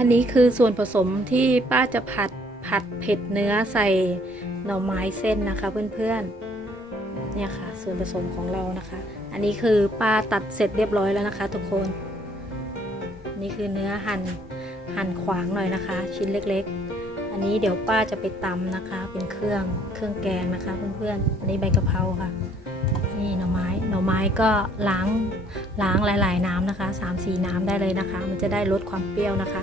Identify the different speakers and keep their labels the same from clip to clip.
Speaker 1: อันนี้คือส่วนผสมที่ป้าจะผัดผัดเผ็ดเนื้อใส่หน่อไม้เส้นนะคะเพื่อนๆ เนี่ยค่ะ ส่วนผสมของเรานะคะ อันนี้คือป้าตัดเสร็จเรียบร้อยแล้วนะคะ ทุกคน นี่คือเนื้อหั่นหั่นขวางหน่อยนะคะ ชิ้นเล็กๆ อันนี้เดี๋ยวป้าจะไปตำนะคะ เป็นเครื่องเครื่องแกงนะคะเพื่อนๆ อันนี้ใบกะเพราค่ะ นี่หน่อไม้หน่อไม้ก็ล้างล้างหลาย ๆ น้ำนะคะ3ามสี่น้ำได้เลยนะคะ มันจะได้ลดความเปรี้ยวนะคะ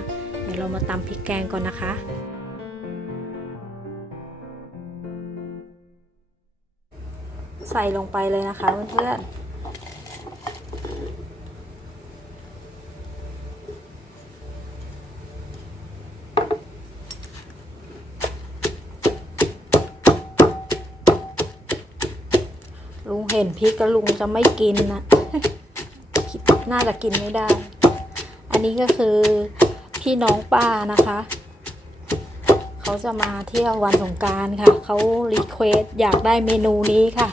Speaker 1: ยวเรามาตำพริกแกงก่อนนะคะ ใส่ลงไปเลยนะคะเพื่อนๆลุงเห็นพริกก็ลุงจะไม่กินนะ น่าจะกินไม่ได้ อันนี้ก็คือ พี่น้องป้านะคะ เขาจะมาเที่ยววันสงการค่ะ เขารีเควสอยากได้เมนูนี้ค่ะ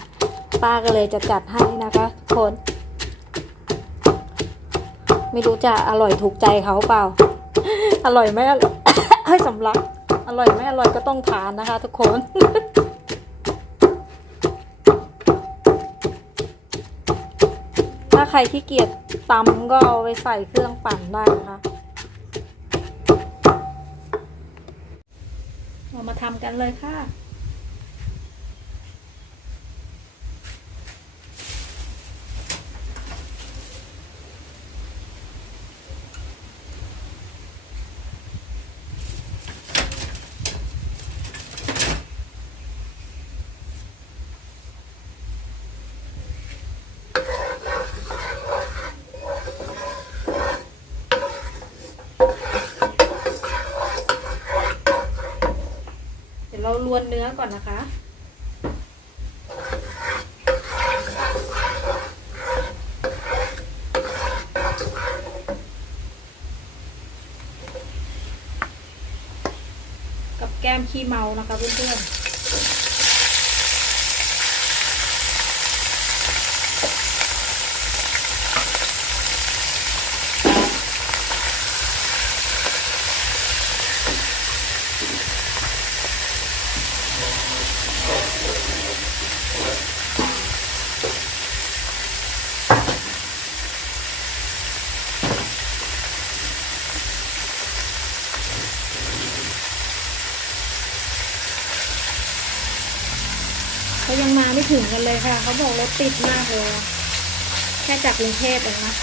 Speaker 1: ป้าก็เลยจะจัดให้นะคะทุกคน ไม่รู้จะอร่อยถูกใจเขาเปล่า อร่อยไหมอร่อยให้สำลัก อร่อยไหมอร่อยก็ต้องทานนะคะ ทุกคนถ้าใครที่เกียจตำก็เอาไปใส่เครื่องปั่นได้นะคะ เรามาทำกันเลยค่ะ วนเนื้อก่อนนะคะ กับแก้มขี้เมานะคะเพื่อนๆ ยังมาไม่ถึงกันเลยค่ะ เขาบอกรถติดมากเลย แค่จากกรุงเทพเองนะ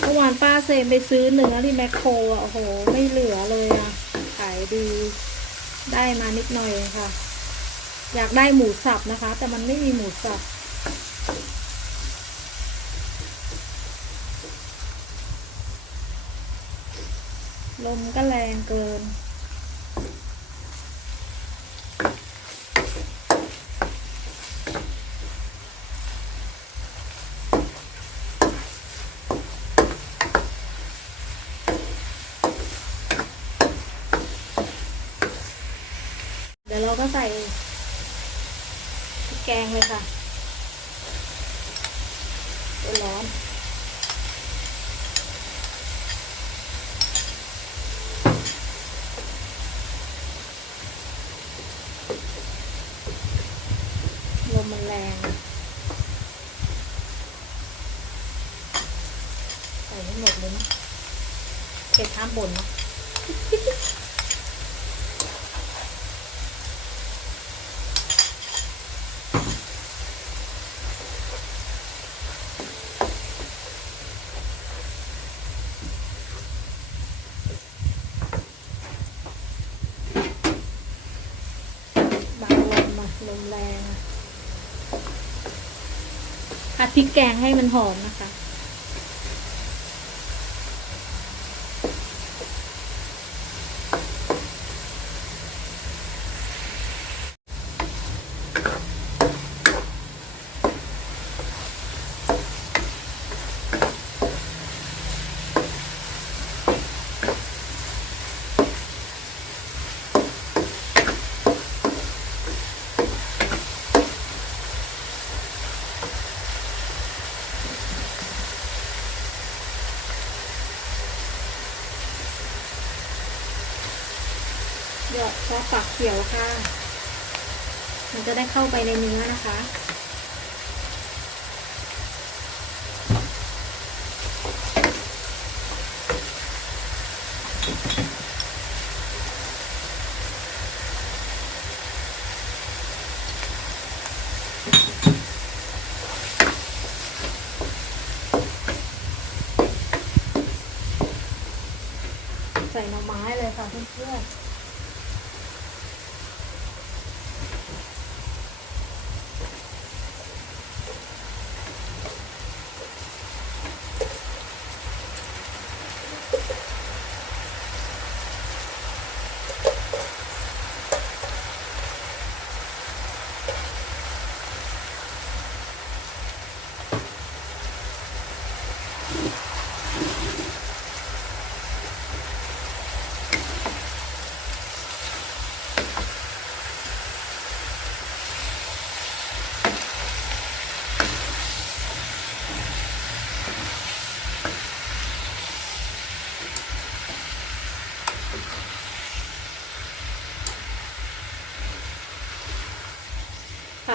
Speaker 1: เมื่อวานป้า เซมไปซื้อเนื้อที่แมคโครอะโอ้โห ไม่เหลือเลยอะ ขายดี ได้มานิดหน่อยค่ะ อยากได้หมูสับนะคะ แต่มันไม่มีหมูสับลมก็แรงเกิน เดี๋ยวเราก็ใส่พริก แกงเลยค่ะตัวร้อนลมมันแรงใส่ให้หมดเลยนะเผ็ดห้ามบ่นนะ บางลมอะลมแรงอะ ผัดพริกแกงให้มันหอมนะคะ หยอดซอสปักเขียวค่ะ มันจะได้เข้าไปในเนื้อนะคะ ใส่หน่อไม้เลยค่ะเพื่อนๆ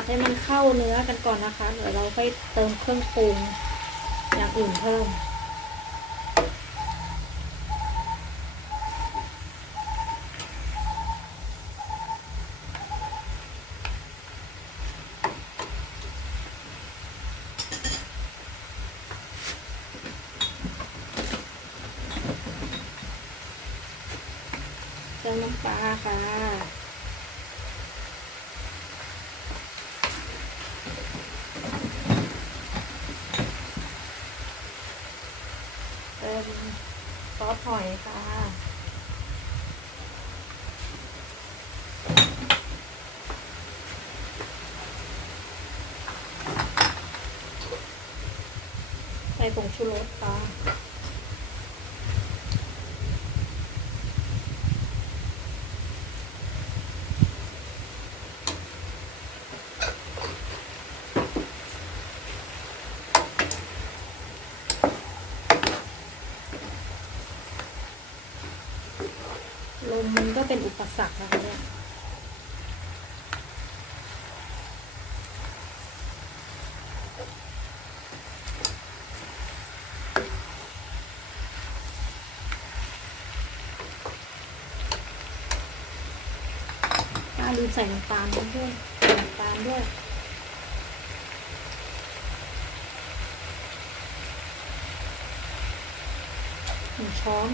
Speaker 1: ดให้มันเข้าเนื้อกันก่อนนะคะเดี๋ยวเราค่อยเติมเครื่องปรุงอย่างอื่นเพิ่ม เติมน้ำปลาค่ะ เติมซอส หอยค่ะ ใส่ผงชูรสค่ะ ลมมันก็เปสรรคนะคะเนี่ยป้าลืมใส่น้ำตาลด้วยน้ำตาลด้วยหนึ่งช้อน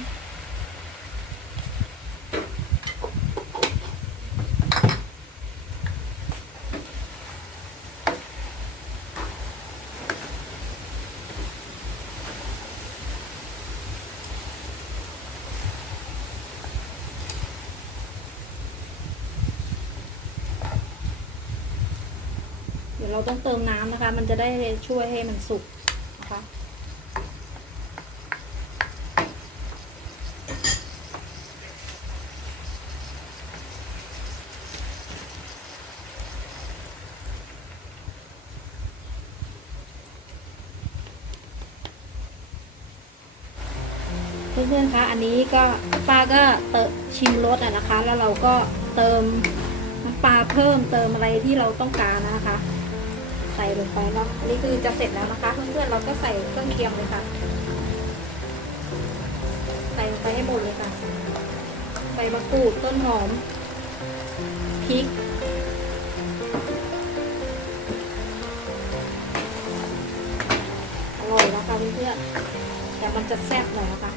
Speaker 1: เราต้องเติมน้ำนะคะ มันจะได้ช่วยให้มันสุกนะคะเพื่อนๆ คะ อันนี้ก็ป้าก็เติมชิมรสอะนะคะ แล้วเราก็เติมน้ำปลาเพิ่มเติมอะไรที่เราต้องการนะคะ ส่ลงไปแล้วอันนี้คือจะเสร็จแล้วนะคะเพื่อนๆเราก็ใส่เครื่องเคียงเลยค่ะ ใส่ลงไปให้หมดเลยค่ะ ใบมะกรูดต้นหอมพริกอร่อยนะคะเพื่อนๆแต่มันจะแซ่บหน่อยนะคะ